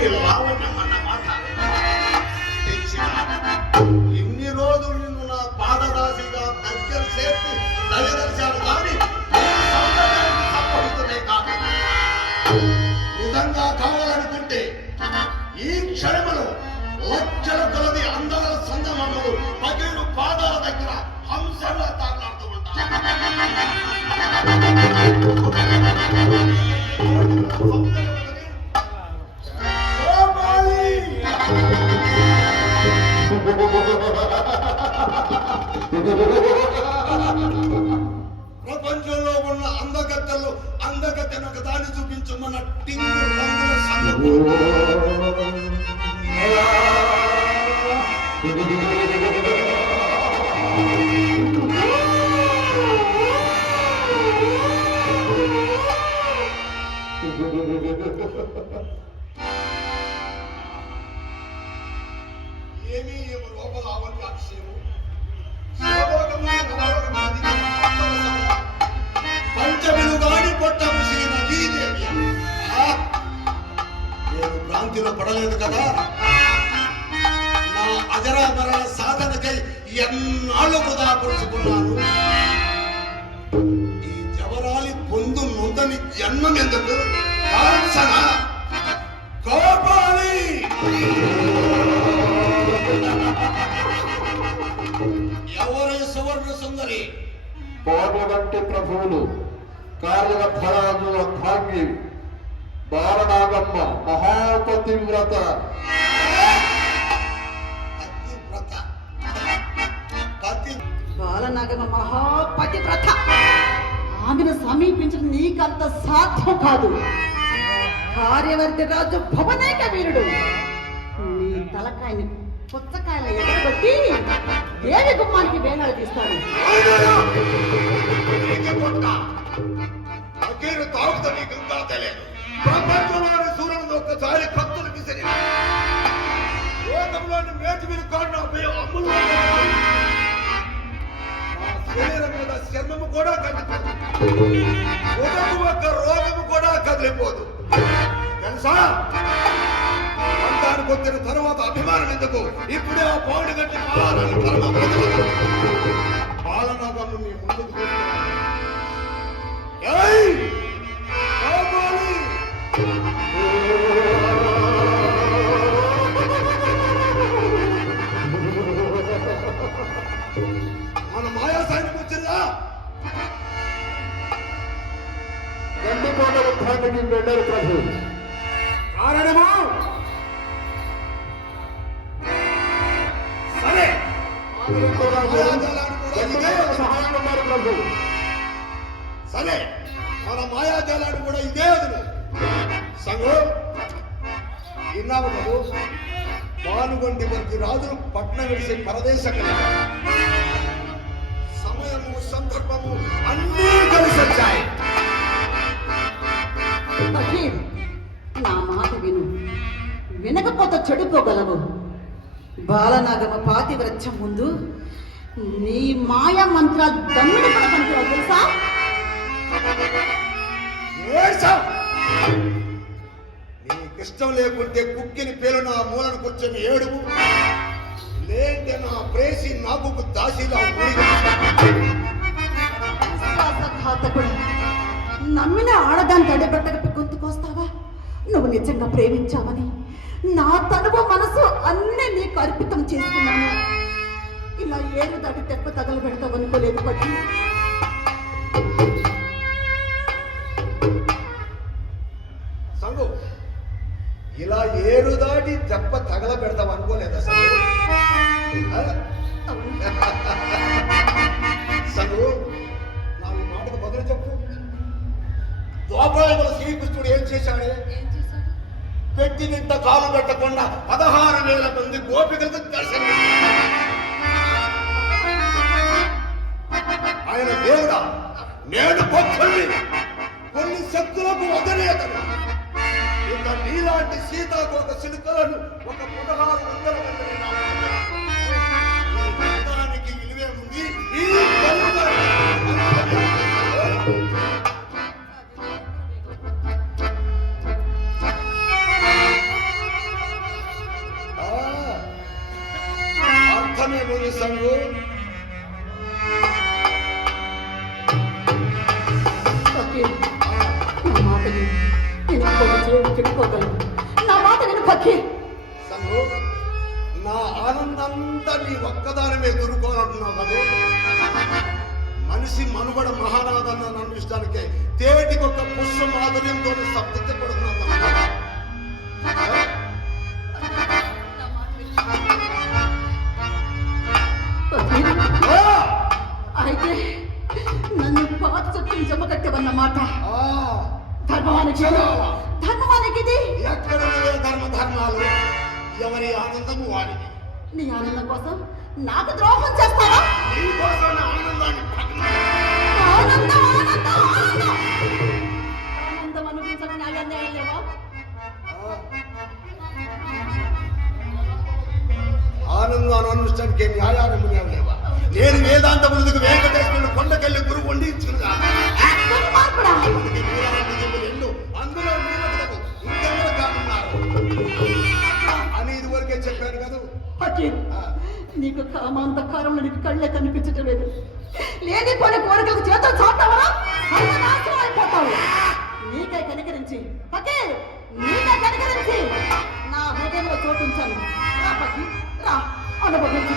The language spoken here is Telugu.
నీ లావణ్యం అన్నమాట ఇన్ని రోజులు నిన్ను నా పాదరాశిగా దగ్గర చేర్చి కానీ కాదు నిజంగా కావాలనుకుంటే ఈ క్షణములో లక్షల కొలది అందాల సంగమములు పగిలు పాదాల దగ్గర ప్రపంచంలో ఉన్న అందగత్తలు అందగత్తెను ఒక దాన్ని చూపించమన్న టింగు రంగుల సంగతి భ్రాంతిలో పడలేదు కదా? నా అజరామరణ సాధనకై ఎన్నాళ్ళు వృధా పరుచుకున్నాను. ఈ జవరాలి పొందు నొందని జన్మం ఎందుకు? కోపాలి! ఎవరి సువర్ణ సుందరి? వంటి ప్రభువులు కార్యక ఫలాలు బాలనాగమ్మ మహా పతివ్రత పతి బాలనాగమ మహాపతివ్రత ఆమెను సమీపించడం నీకంత సాధ్యం కాదు. కార్యవర్తి రాజు భవనేక వీరుడు. నీ తలకాయని పుచ్చకాయల ఎగరబట్టి దేవి గుమ్మానికి వేలాడు తీస్తాడు. తాగుతా నీకు తెలియదు ప్రపంచంలోని సూర్యుడు ఒక్కసారి చర్మము కూడా కదిలిపోదు. ఉదయం ఒక్క రోగము కూడా కదిలిపోదు. తెలుసా? అంతానికి వచ్చిన తర్వాత అభిమానం ఎందుకు? ఇప్పుడే ఆ పౌడి గట్టి పాలని పరమ పాలనగము నీ ముందుకు సరే మన మాయాజాలాన్ని కూడా ఇదే వదులు. సంఘం విన్నాము కదూ? పానుగొండి వంటి రాజులు పట్నం విడిసి పరదేశ సమయము సందర్భము అన్నీ కలిసి వచ్చాయి. నా మాట విను. వినకపోతే చెడిపోగలవు. బాలనాగమ పాతివ్రత్యం ముందు నీ మాయా మంత్రాలు దమ్ముడు పడకంటావు తెలుసా. నీకిష్టం లేకుంటే కుక్కిని పేలు నా మూలను కూర్చొని ఏడువు లేంటే నా ప్రేసి నాకు విశ్వాసఘాతకుడు నమ్మిన ఆడదాన్ని తడబట్టగపి గొంతుకొస్తావా నువ్వు నిజంగా ప్రేమించావని నా తనువు మనసు అన్నీ నీకు అర్పితం చేసుకున్నాను. ఇలా ఏరు దాటి తెప్ప తగలు పెడతావనుకోలేదు పట్టి. సంగు ఇలా ఏరు దాటి తెప్ప తగల పెడతాం అనుకోలేదా సంగు? సంగు మాటకు బదులు చెప్పు. ద్వాపరాయుల శ్రీకృష్ణుడు ఏం చేశాడే? పెట్టి నింట కాలు పెట్టకుండా పదహారు వేల మంది గోపికలకు దర్శనం ఆయన దేవుడా నేను భక్తుల్ని కొన్ని శక్తులకు వదిలేదను ఇక నీలాంటి సీతాకోక సిలుకలను ఒక పదహారు వందల మంది సంగు నా మాట నేను ఫకీర్ సంగు నా ఆనందంతా నీ ఒక్కదాని మీద దురుకోవాలంటున్నావు కదా? మనిషి మనుగడ మహానాథన్న అన్నిష్టానికే తేటికి ఒక పుష్ప మాధుర్యంతో సంతృప్తి ఆ! ధర్మానికి. ధర్మానికి ఇది ఎక్కడ ధర్మ ధర్మాలు ఎవరి ఆనందము వాడిది. నీ ఆనందం కోసం నాకు ద్రోహం చేస్తావా? నీ కోసం ఆనందాన్ని ఆనందం ఆనందం ఆనందం. ఆనందం అనిపించడం నాకు అన్యాయం లేవా ఆనందాన్ని అనుష్ఠానికి న్యాయాన్ని లేవా నేను వేదాంత ముందుకు వెంకటేశ్వరుడు కొండకెళ్ళి గురువు వండించుకున్నా అందులో చెప్పాను కదా ఫకీర్ నీకు కామాంతకారం నీకు కళ్ళే కనిపించటం లేదు లేని కొన్ని కోరికలకు చేతులు చాటావా సర్వనాశనం అయిపోతావు నీకే కనికరించి పకే నీకే కనికరించి నా హృదయంలో చోటుంచాను రా పకి. రా అనుభవించు